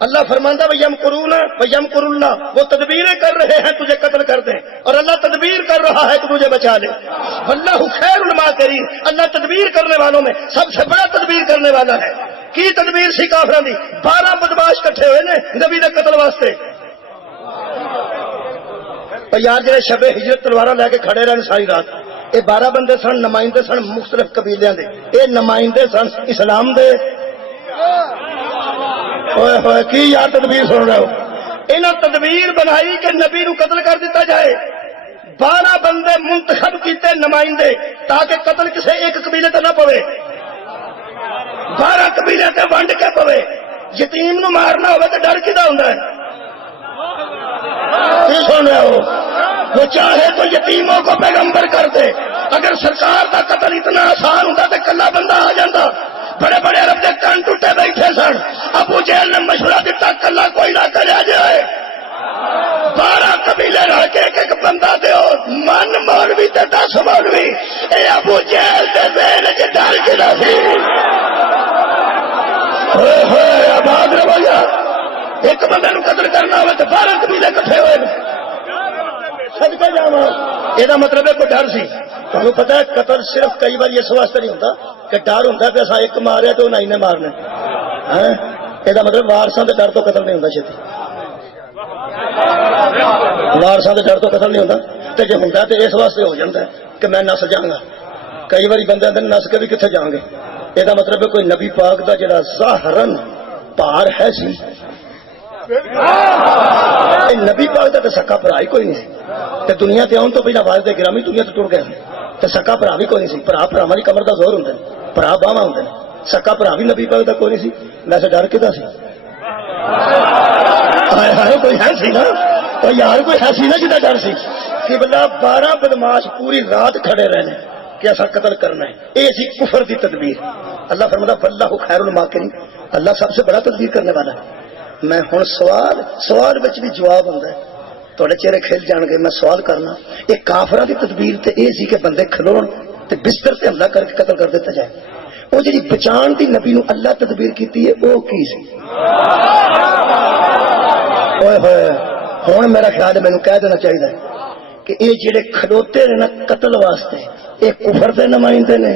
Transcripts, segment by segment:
اللہ فرماندہ وَيَمْكُرُونَ وَيَمْكُرُ اللَّهُ، وہ تدبیریں کر رہے ہیں تجھے قتل کر دیں، اور اللہ تدبیر کر رہا ہے کہ تجھے بچا لے۔ واللہ خیر الماکرین، اللہ تدبیر کرنے والوں میں سب سے بڑا تدبیر کرنے والا ہے۔ کی تدبیر سی کافراں دی؟ 12 بدماش کٹھے ہوئے نے نبی دے قتل واسطے۔ اور یار جڑے شب ہجرت تلواراں لے کے کھڑے رہن ساری رات، یہ 12 بندے سن، نمائندے سن مختلف قبیلیاں دے، یہ نمائندے سن اسلام دے۔ ہوئے ہوئے کی یار تدبیر سن رہے ہو؟ انہاں تدبیر بنائی کہ نبی نو قتل کر دیتا جائے۔ 12 بندے منتخب کیتے نمائندے تاکہ قتل کسے ایک قبیلے تے نہ پوے، 12 قبیلے تے ونڈ کے پوے۔ یتیم نو مارنا ہوئے تو ڈر کدا ہوندا ہے؟ سن رہے ہو؟ وہ چاہے تو یتیموں کو پیغمبر کر دے۔ اگر سرکار کا قتل اتنا آسان ہوتا تو کلا بندہ آ جاتا۔ بڑے بڑے عرب کے کان ٹوٹے بیٹھے سن، ابو جہل نے مشورہ دیتا کلا کوئی نہ کرا جائے، 12 قبیلے رہ کے ایک بندہ دیو، من مولوی تے 10 مولوی۔ اے ابو جہل تے ذہن وچ ڈر کے نہ سی۔ ہوئے ہوئے آباد رہو یا ایک بندے نو قتل کرنا ہوئے تو 12 قبیلے کٹھے ہوئے۔ صدقے جاواں، یہ مطلب ہے کوئی ڈر سی۔ تمہیں پتہ ہے قتل صرف کئی بار اس واسطے نہیں ہوتا کہ ڈر ہوتا کہ اصا ایک ماریا تو نہیں نے مارنا، یہ مطلب وارساں کے ڈر تو قتل نہیں ہوتا، چھتی وارساں کے ڈر تو قتل نہیں ہوتا۔ تو جی ہوتا تو اس واسطے ہو جاتا ہے کہ میں نس جاگا۔ کئی بار بندے آتے نس کے بھی کتنے جاؤں گے، یہ مطلب ہے کوئی نبی پاک کا جڑا ظاہراً پار ہے سی، نبی پاک کا تو سکا بھرا ہی کوئی نہیں سی۔ دنیا تے آن تو پہلے والد گرامی دنیا تو ٹر گئے تو سکا بھرا بھی کوئی نہیں سی۔ بھرا بھراواں دی کمر دا زور ہوندا ہے، بھرا باواں ہوندے نے، سکا بھرا بھی نبی پاک دا کوئی نہیں سی۔ ویسے ڈر کدا سی؟ ہائے ہائے کوئی ہے سی نا، اور یار کوئی ہے سی نا جدا ڈر سی کہ بلا 12 بدماش پوری رات کھڑے رہنے کہ ایسا قتل کرنا ہے، یہ سی کفر دی تدبیر۔ اللہ فرماتا واللہ خیر الماکرین، اللہ سب سے بڑا تدبیر کرنے والا ہے۔ میں ہن سوال وچ بھی جواب ہوندا ہے، تھوڑے چہرے کھل جان گے۔ میں سوال کرنا، یہ کافراں دی تدبیر تے اے سی کہ بندے کھلون تے بستر تے حملہ کر کے قتل کر دیتا جائے، وہ جڑی بچان دی نبی نو اللہ تدبیر کیتی ہے وہ کی سی؟ اوئے ہوئے ہن میرا خیال ہے مینوں کہہ دینا چاہیے کہ یہ جڑے کھلوتے نے نا قتل واسطے، یہ کفر دے نمائندے نے،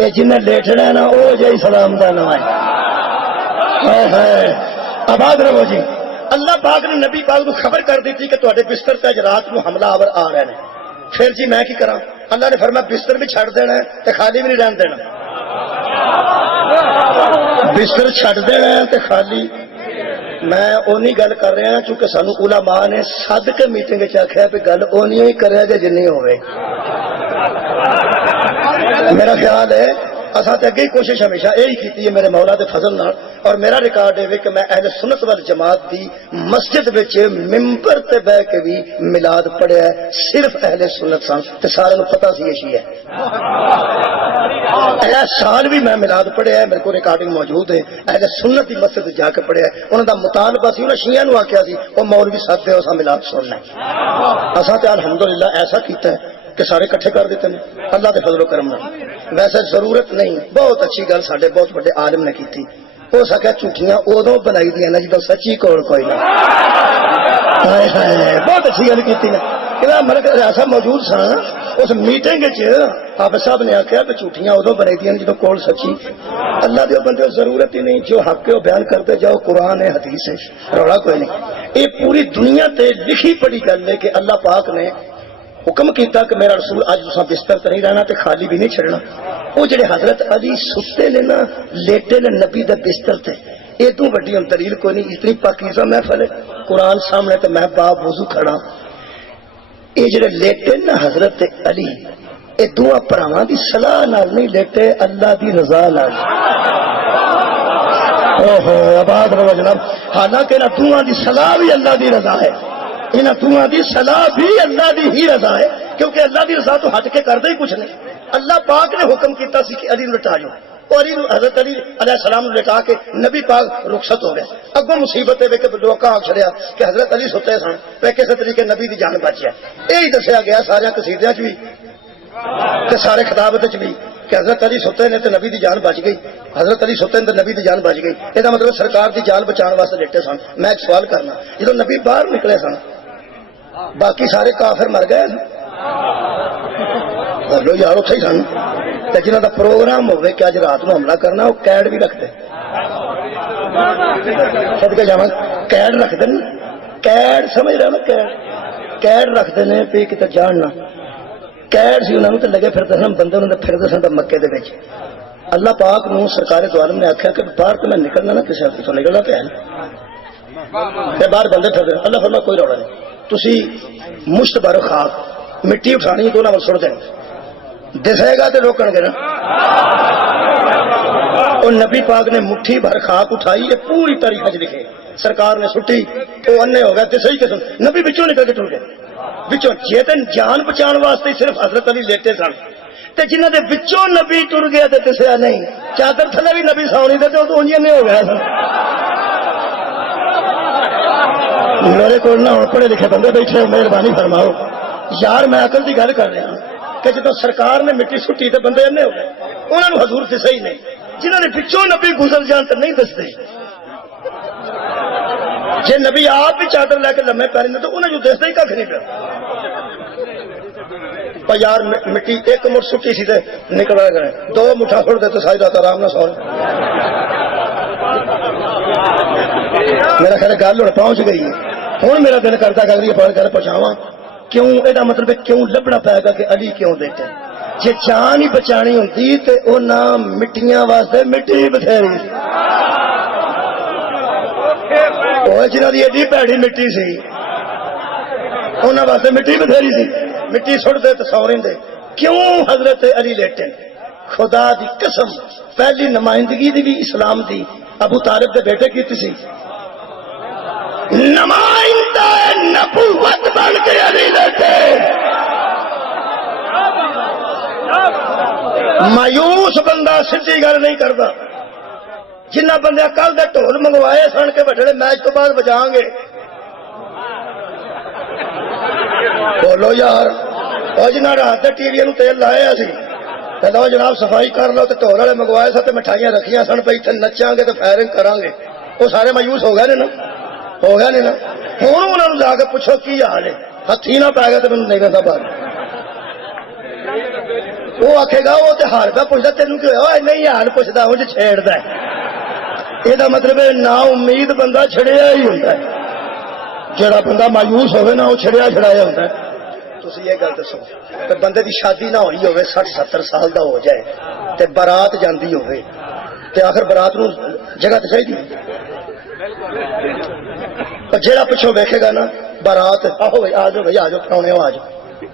یہ جنہیں لیٹنا ہے نا وہ جی سلام دا نمائندہ۔ ہائے ہائے آباد رہو جی۔ اللہ پاک نے نبی پاک کو خبر کر دی تھی کہ تواڈے بستر تے رات کو حملہ آور آ رہے ہیں، پھر جی میں کی کراں؟ اللہ نے فرمایا بستر بھی چھڑ دینا ہے تے خالی بھی نہیں رہن دینا، بستر چھڑ دینا ہے تے خالی۔ میں اونی گل کر رہا ہوں چونکہ سانو علماء نے سد کے میٹنگ وچ آکھیا کہ گل اونی ہی کرے گا جنی ہوے۔ میرا خیال ہے اساں تے اگے کوشش ہمیشہ یہی کیتی ہے میرے مولا دے فضل نال، اور میرا ریکارڈ ہے کہ میں اہل سنت والجماعت دی مسجد وچ ممبر تے بیٹھ کے بھی میلاد پڑھیا ہے، صرف اہل سنت سن تے سارے نوں پتہ سی یہ ہے۔ اگلا سال بھی میں میلاد پڑھیا ہے، میرے کو ریکارڈنگ موجود ہے، اہل سنت دی مسجد جا کے پڑھیا ہے۔ انہاں دا مطالبہ سی، انہاں شیعہ نوں آکھیا سی او مولوی صاحب دے اساں میلاد سننا ہے، اساں تے الحمدللہ ایسا کیتا ہے کہ سارے کٹھے کر دیتے ہیں اللہ کے فضل و کرم نال۔ ویسے ضرورت نہیں، بہت اچھی گل ساڈے بہت بڑے عالم نے کیتی، ہو سکے جھوٹیاں ادو بنائی دیا نا جدو سچی کول کوئی نہ۔ بہت اچھی گل کیتی نا، مطلب ایسا موجود سا اس میٹنگ حافظ صاحب نے آخیا کہ جھوٹیاں ادو بنائی دیا جدو کول سچی۔ اللہ دے بندے ضرورت ہی نہیں، جو حق ہے وہ بیان کرتے جاؤ، قرآن ہے حدیث ہے، رولا کوئی نہیں۔ یہ پوری دنیا تے لکھی پڑھی گل ہے کہ اللہ پاک نے حکم کیتا کہ میرا رسول اج تساں بستر تے نہیں رہنا تے خالی بھی نہیں چھڑنا۔ وہ جڑے حضرت علی ستے نے نا، لیٹے نے نبی دے بستر تے، یہ تو بڑی دلیل کوئی نہیں، اتنی پاکیزہ محفل ہے، قرآن سامنے تے میں با وضو کھڑا، یہ جڑے لیٹے نا حضرت علی، یہ دعا پراواں دی صلاح نال نہیں لیٹے، اللہ دی رضا نال۔ اوہو آباد رہو جناب، حالانکہ نہ دعا دی صلاح بھی اللہ دی رضا ہے، انہاں دعا دی صلاح بھی اللہ دی ہی رضا ہے، کیونکہ اللہ دی رضا تو ہٹ کے کردے ہی کچھ نہیں۔ اللہ پاک نے حکم کیتا سی کہ علی نو لٹا جاؤ، اور حضرت علی علیہ السلام نو لٹا کے نبی پاک رخصت ہو گئے۔ اگوں مصیبت ہے کہ لوکاں آکھ چھڑیا کہ حضرت علی ستے سن، پہ کسے طریقے نبی دی جان بچ ہے، یہی دسیا گیا سارے قصیدیاں چ بھی تے سارے خطابت چ بھی کہ حضرت علی ستے نے تو نبی دی جان بچ گئی، حضرت علی ستے نے تو نبی دی جان بچ گئی، یہ مطلب سرکار دی جان بچان واسطے لیٹے سن۔ میں ایک سوال کرنا، جدو نبی باہر نکلے سن باقی سارے کافر مر گئے لو یار اتنے ہی سن، تے جنہاں دا پروگرام ہوئے کہ اج رات نو حملہ کرنا وہ قید بھی رکھتے، صدقے جاواں قید رکھتے نا، قید سمجھ رہے نا، قید رکھتے ہیں پی کتے جان نہ، قید سی انہوں نے تو لگے پھرتے سن بندے انہوں نے پھرتے سن مکے دے وچ۔ اللہ پاک نو سرکار دو عالم نے آخیا کہ باہر تو میں نکلنا نہ کسی حد تو نکلنا پہ ہے باہر بندے پھرتے، اللہ فرما کوئی روڑا نہیں، تسی مشت بھر خاک مٹی اٹھانی تو انہوں سٹ دیں دسے گا تو روکن گے نا۔ اور نبی پاک نے مٹھی بھر خاک اٹھائی، یہ پوری تاریخ لکھے، سرکار نے سٹی وہ انے ہو گئے تے صحیح قسم نبی بچوں نکل کے ٹر گئے بچوں، جیتن جان بچان واسطے صرف حضرت علی لیٹے سن تے جنہ دے بچوں نبی ٹر گیا تے دسیا نہیں، چادر تھلے بھی نبی ساؤنی دے تے تو انجے نہیں ہو گیا سن۔ میرے کو نہ پڑھے لکھے بندے بیٹھے، مہربانی فرماؤ یار، میں عقل کی گل کر رہا ہوں کہ جب سرکار نے مٹی سٹی تے بندے انے ہو گئے، انہوں نے حضور دسے ہی نہیں، جنہوں نے بچوں نبی گزر جان تے نہیں دستے، جی نبی آپ بھی چادر لے کے لمے پی نے تو انہیں جو دستا ہی کھ نہیں پیا۔ یار مٹی ایک مٹھ سٹی سی تے نکل گئے، دو مٹھا چھوڑ دے تو ساری رات آرام نہ سو۔ میرا خیال گل ہوں پہنچ گئی ہے، ہوں میرا دل کرتا کہ اگلی پڑھ کر پہنچاواں کیوں، یہ مطلب کیوں لبنا پائے گا کہ علی کیوں دیتے، جی جان ہی بچانی ہوتی تو انہاں مٹیاں واسطے مٹی بتھیری جنہ کی ایڈی پیڑی مٹی سی انہوں واسطے مٹی بتھیری سی، مٹی سٹ دے تو سو رہے، کیوں حضرت علی لیٹے؟ خدا دی قسم پہلی نمائندگی دی بھی اسلام دی ابو طالب دے بیٹے کی سی، نمائندہ نبوت بن کے علی لیٹے۔ مایوس بندہ سچی گل نہیں کرتا، جنہ بندے کل دے ڈھول منگوائے سن کے بٹھڑے میچ تو بعد بجا گے، بولو یار، اور جنہ رات ٹی وی نو تیل لایا سی لو جناب صفائی کر لو، تو ڈھول والے منگوائے سن مٹھائیاں رکھیاں سن پہ اتنے نچاں گے تو فائرنگ کران گے، وہ سارے مایوس ہو گئے نا، ہو گیا نہیں نا۔ ہوں انہوں نے جا کے پوچھو کی حال ہے، ہاتھی نہ پی گیا تو مجھے نہیں رہتا بات، وہ آکھے گا وہ تو حال پہ پوچھتا تینوں کیوں ہوا، نہیں حال پوچھتا مجھے چھیڑتا ہے، یہ مطلب نا امید بندہ چھڑیا ہی ہوتا ہے، جڑا بندہ مایوس ہوئے نا وہ چھڑیا چھڑایا ہوتا ہے۔ تسی یہ گل دسو کہ بندے دی شادی نہ ہوئی ہوئے 60-70 سال دا ہو جائے تے برات جاندی ہوئے تے آخر برات نو جگہ تے چاہیے، اور جڑا پچھو ویکھے گا نا برات آہو آ جاؤ بھائی آ جاؤ پراؤنے آ جاؤ،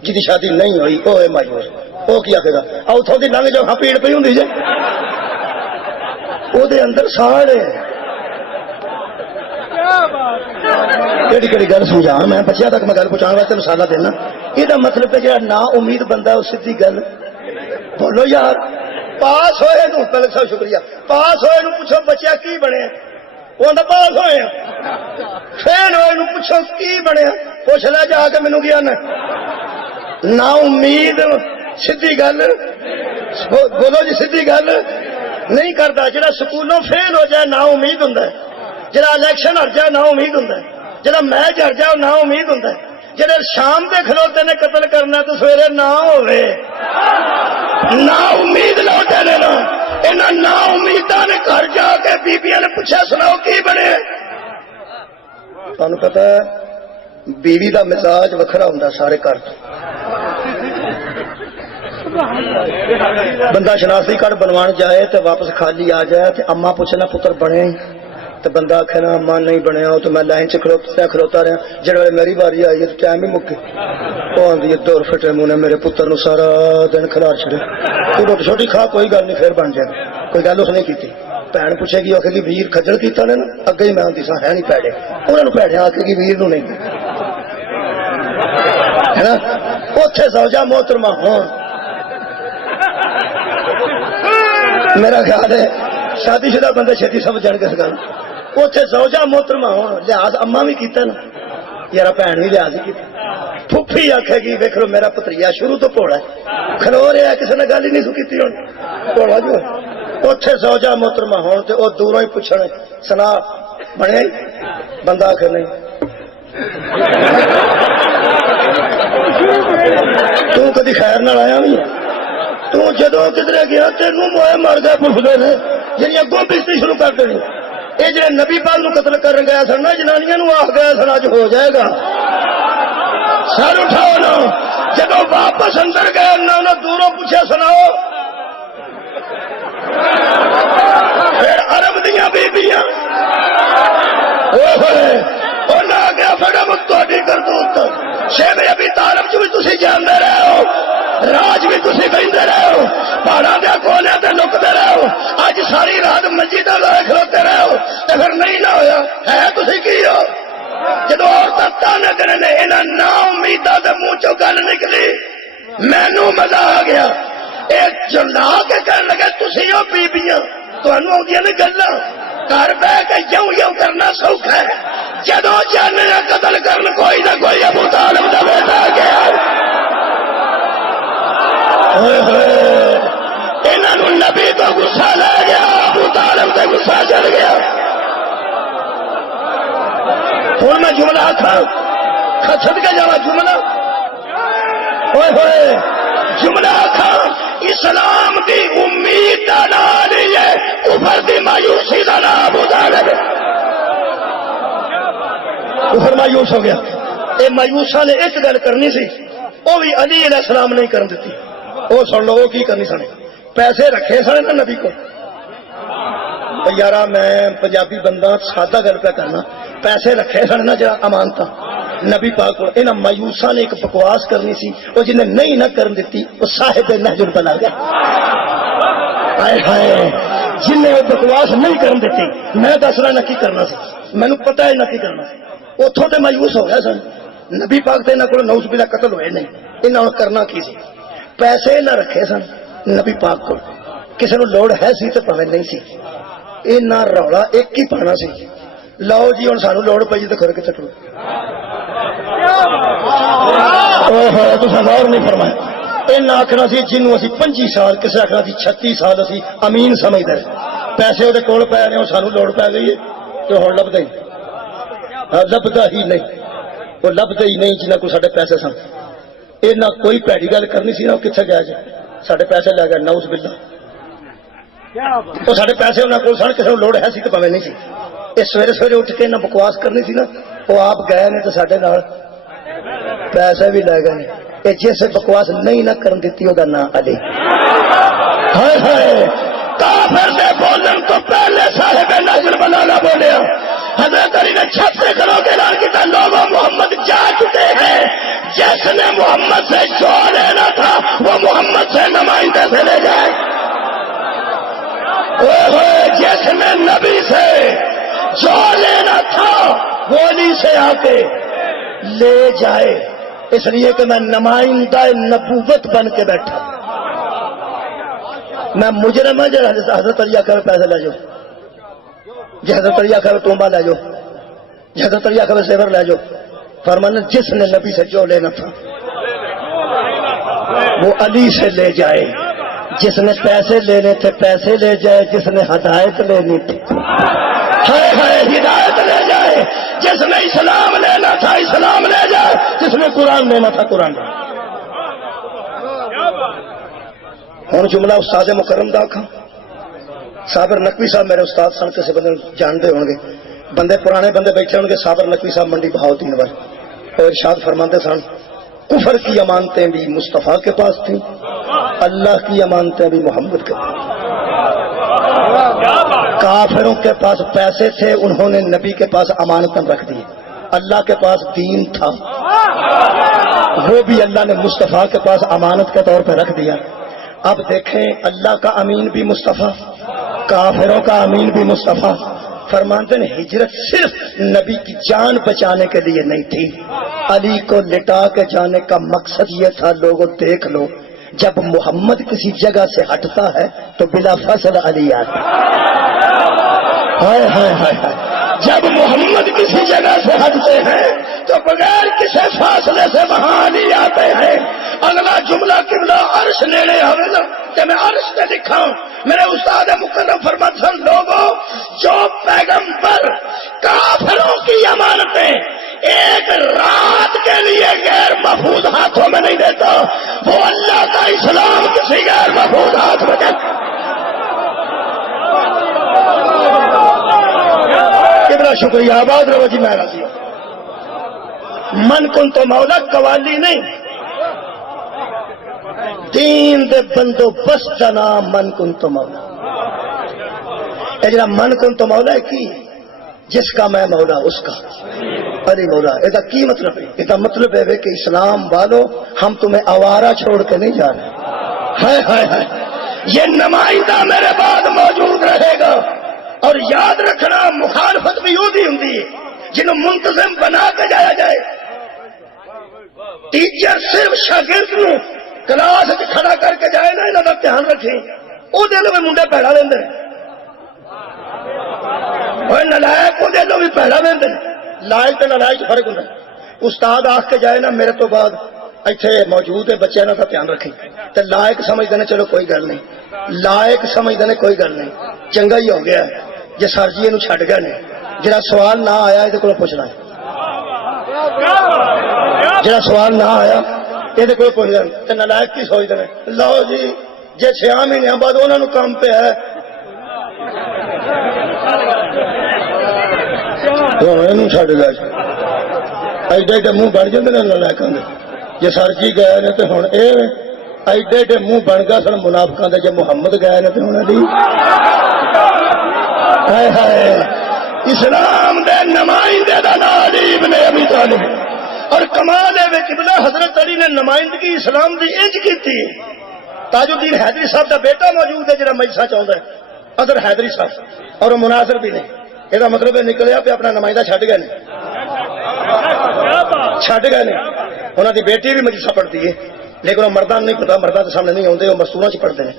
جی شادی نہیں ہوئی وہ ہے مایوس، وہ کی آخے گا آؤ اتوں کی لنگ جاؤ، ہاں پیڑ پی ہوں جی وہ دے اندر ساڑ ہے۔ کہڑی کہڑی گل سمجھا میں بچیا تک میں گل پہنچا واسطے مثالہ دینا، یہ مطلب ہے جہاں نا امید بندہ ہے وہ سیدھی گل بولو یار۔ پاس ہوئے نو پہلے سب شکریہ، پاس ہوئے نو پوچھو بچیا کی بنے، وہ پاس ہوئے فیل ہوئے نو پوچھو کی بنے، پوچھ لے جا کے مینوں کیا نا امید سیدھی گل بولو جی، سیدھی گل نہیں کرتا۔ جڑا سکولوں فیل ہو جائے نا امید ہوں، جڑا الیکشن ہر جائے نا امید ہوں، جڑا میچ ہر جائے نا امید ہوں، جڑے شام دے کھلوتے نے قتل کرنا تو سویرے نہ ہوئے نا امید لوٹے نے نا، انہاں نا امیداں نے گھر جا کے بیبیاں نے پوچھا سناؤ کی بنے۔ تانوں پتہ ہے بیوی دا مزاج وکھرا ہوندا سارے گھر، بندہ شناختی کارڈ بنوان جائے تو واپس خالی آ جائے تو اما پوچھنا پتر بنے تو بندہ آخے نا اما نہیں بنیا تو میں لائن چ کھلوتا رہا، جڑ ویلے میری باری آئی ہے تو ٹائم ہی مکے، وہ آدھی ہے دور فٹے منہ نے میرے پتر نو سارا دن کھلار چھڑے، تو روٹی چھوٹی کھا کوئی گل نہیں پھر بن جائے، کوئی گل اس نے کی۔ بھن پوچھے گی آخے گی ویر کھجل کیتا نے نا، اگے ہی میں آتی سا ہے نہیں پیڑے، انہوں نے پیڑے آخے گی ویر نو نہیں ہے نا، اتنے زوجہ محترمہ ہون۔ میرا خیال ہے شادی شدہ بندے چھتی سمجھ جان کے گل، اتنے زوجہ محترمہ ہون، لحاظ اما بھی کیتا نا یار، بھن بھی لحاظ ہی کیتا، پھوپھی آکھے گی ویکھ لو میرا پتریا شروع تو پوڑا ہے، کھلو رہا ہے کسی نے گل ہی نہیں سو کی ہونا جو اتنے زوجہ محترمہ ہون تے وہ دوروں ہی پوچھنے سنا بنیا بندہ آخر نہیں تو کدی خیر نہ آیا نہیں تو جدو کدھر گیا تینوں موئے مر گئے پوچھتے نے جی اگوں بجتی شروع کر دینی یہ جی نبی پاک نو قتل کر گیا سن نا جنانیاں نو آخ گیا سن اج ہو جائے گا سر اٹھاؤ نا جدو واپس اندر گئے نہ انہوں دوروں پوچھا سناؤ پھر عرب دیا بیبیاں آ گیا فٹافٹ تاری کرتوت شیب ابھی طالب چ بھی تھی جانتے رہے ہو راج بھی تھی بہتے رہے ہو پہاڑوں کے کونیا تے لکتے رہے ہو اج ساری رات مسجداں لائے کھلوتے رہے ہو تو پھر نہیں نہ ہویا ہے تھی کی ہو جدو عورتیں تانے کرنے یہاں نا امیداں دے منہ چوں گل نکلی مینوں مزہ آ گیا ایک چلا کے کہنے لگے تسی ہو بیبیاں تمہیں آدیاں نے گلاں گھر بہ کے یوں یوں کرنا سوکھا ہے جدو جانے قتل کرن کوئی نہ کوئی ابو طالب دا بیٹا آ گیا انہوں نبی تو غصہ لے گیا ابو طالب سے غصہ چڑھ گیا ہوں میں جملہ آخا کھچت کے جا جملہ ہوئے ہوئے جملہ آخا اسلام کی امید کا نام نہیں ہے کفر کی مایوسی کا نام ابو طالب کفر مایوس ہو گیا یہ مایوسا نے ایک گل کرنی سی وہ بھی علی علیہ السلام نہیں کرن دیتی وہ سن لو وہ کی کرنی سنے پیسے رکھے سنے نا نبی کو یارا میں پنجابی بندہ سادہ گل پہ کرنا پیسے رکھے سن نا جرا امانتا نبی پاک کو انہاں مایوسا نے ایک بکواس کرنی سی وہ جنہیں نہیں نہ کرن دیتی وہ صاحب نہج بنا گیا ہائے ہائے جنہیں وہ بکواس نہیں کرن دیتی میں دسنا نہ کی کرنا سی مینوں پتہ ہے نہ کی کرنا سی اتوں تے مایوس ہو گیا سن نبی پاک تے انہاں کول نعوذ باللہ قتل ہوئے نہیں انہاں کرنا کی سی پیسے نہ رکھے سن نبی پاک کو کسی نو لوڑ ہے سی تے پاویں نہیں سی انہاں رولا ایک ہی پانا سی لو جی ہن سانو لوڑ پئی تے کھر کے چکلو غور نہیں فرمایا ان آخنا سی جنوں اسی 25 سال کسی آخنا سی 36 سال اسی امین سمجھتے پیسے وہ کول پی رہے سانو لوڑ پی گئی ہے تو ہوں لبدا ہی لبدا ہی نہیں وہ لبدا ہی نہیں جنہیں کو سارے پیسے سن یہ کوئی پیڑی گل کرنی سی نا کتنے گیا جی سارے پیسے لے گئے نعوذ باللہ وہ سارے پیسے انہوں کو سن کسی لوڑ ہے سی تو پاویں نہیں سی یہ سویرے سویرے اٹھ کے نہ بکواس کرنی سی نا وہ آپ گئے نے تو سارے نال پیسے بھی لے گئے یہ جس بکواس نہیں نہ کرن دیتی وہ نام علی ہائے ہائے کافر دے بولن تو پہلے صاحب نظر بنانا بولیا حضرت علی نے چھت سے کھڑو کے اعلان کیا لوگوں محمد جا چکے ہیں جس نے محمد سے جو لینا تھا وہ محمد سے نمائندے سے لے جائے جس نے نبی سے جو لینا تھا ولی سے آ کے لے جائے اس لیے کہ میں نمائندہ نبوت بن کے بیٹھا میں مجرم ہوں جو حضرت علی آخر پیسے لے جاؤ جی حضرت علی آخر ٹومبا لے جاؤ جی حضرت علی آخر زیور لے جاؤ فرمانا جس نے نبی سے جو لینا تھا وہ علی سے لے جائے جس نے پیسے لینے تھے پیسے لے جائے جس نے ہدایت لینی تھی ہائے ہائے ہدایت لے جائے جس نے اسلام لینا تھا اسلام لے جائے جس نے قرآن لینا تھا قرآن ہوں جملہ استاد مکرم دا کھا صابر نقوی صاحب میرے استاد سن کسی بندے جانتے ہوں گے بندے پرانے بندے بیٹھے ہوں گے صابر نقوی صاحب منڈی بہاؤدین بار اور ارشاد فرماتے سن کفر کی امانتیں بھی مصطفیٰ کے پاس تھیں اللہ کی امانتیں بھی محمد کے کافروں کے پاس پیسے تھے انہوں نے نبی کے پاس امانتیں رکھ دی اللہ کے پاس دین تھا وہ بھی اللہ نے مصطفیٰ کے پاس امانت کے طور پہ رکھ دیا اب دیکھیں اللہ کا امین بھی مصطفیٰ کافروں کا امین بھی مصطفیٰ فرماتے ہیں ہجرت صرف نبی کی جان بچانے کے لیے نہیں تھی علی کو لٹا کے جانے کا مقصد یہ تھا لوگوں دیکھ لو جب محمد کسی جگہ سے ہٹتا ہے تو بلا فصل علی آتا ہائے ہائے ہائے ہائے جب محمد کسی جگہ سے ہٹتے ہیں تو بغیر کسی فاصلے سے وہاں نہیں آتے ہیں. اگلا جملہ قبلہ عرش نیڑے ہوئے نا کہ میں عرش پہ دکھاؤں. میرے استاد مقرر فرماتے ہیں لوگوں جو پیغمبر کافروں کی امانتیں ایک رات کے لیے غیر محفوظ ہاتھوں میں نہیں دیتا وہ اللہ کا اسلام کسی غیر محفوظ ہاتھ میں دیتا. کتنا شکریہ. آباد رہو جی. میں راضی ہوں. من کن تو مولا قوالی نہیں دین دے بندو بس کا نام من کن تو مولا. اے جڑا من کن تو مولا ہے کی جس کا میں مولا اس کا علی مولا. یہ کی مطلب ہے؟ یہ مطلب ہے کہ اسلام والو ہم تمہیں آوارہ چھوڑ کے نہیں جا رہے. ہائے ہائے ہائے. یہ نمائندہ میرے بعد موجود رہے گا. اور یاد رکھنا مخالفت بھی یوں ہی ہوتی ہے جنہوں منتظم بنا کے جایا جائے. ٹیچر صرف شاگرد نو کلاس کھڑا کر کے جائے نا انہوں کا دھیان رکھیں وہ دل میں منڈے پیڑا لیندے اور نلائق وہ دل بھی پیڑا لیندے. لائق تے نلائق فرق ہوتا ہے. استاد آخ کے جائے نا میرے تو بعد ایتھے موجود ہے بچے انہوں کا دھیان رکھیں تے لائق سمجھتے ہیں چلو کوئی گل نہیں. لائق سمجھتے ہیں کوئی گل نہیں. چنگا ہی ہو گیا جی سر جی یہ چھڈ گئے نے. جہاں سوال نہ آیا یہ کو پوچھنا ہے. جہاں سوال نہ آیا یہ کوئی پوچھ رہا نلائق کی سوچتے ہیں لو جی جی 6 مہینے بعد انہوں نے کام پہ ہے چھڈ گیا. ایڈے ایڈے منہ بن جاتے نلائکوں کے. جی سر جی گئے نے تو ہوں یہ ایڈے ایڈے منہ بن گیا سن منافقاں دے. جی محمد گئے نے تو ہوں ہائے ہائے. اسلام دے نمائندے دا نام علی ابن ابی طالب. اور کمال ہے قبلہ حضرت علی نے نمائندگی اسلام دی انج کی تھی. تاج الدین حیدری صاحب دا بیٹا موجود ہے جڑا مجلسہ چاہتا ہے ادر حیدری صاحب اور وہ مناظر بھی نہیں. یہ مطلب نکلیا پہ اپنا نمائندہ چھڈ گئے نے. چھڈ گئے نے. انہوں دی بیٹی بھی مجلسہ پڑھتی ہے لیکن وہ مردان نہیں پتا. مردان کے سامنے نہیں آتے وہ مستوروں سے پڑھتے ہیں.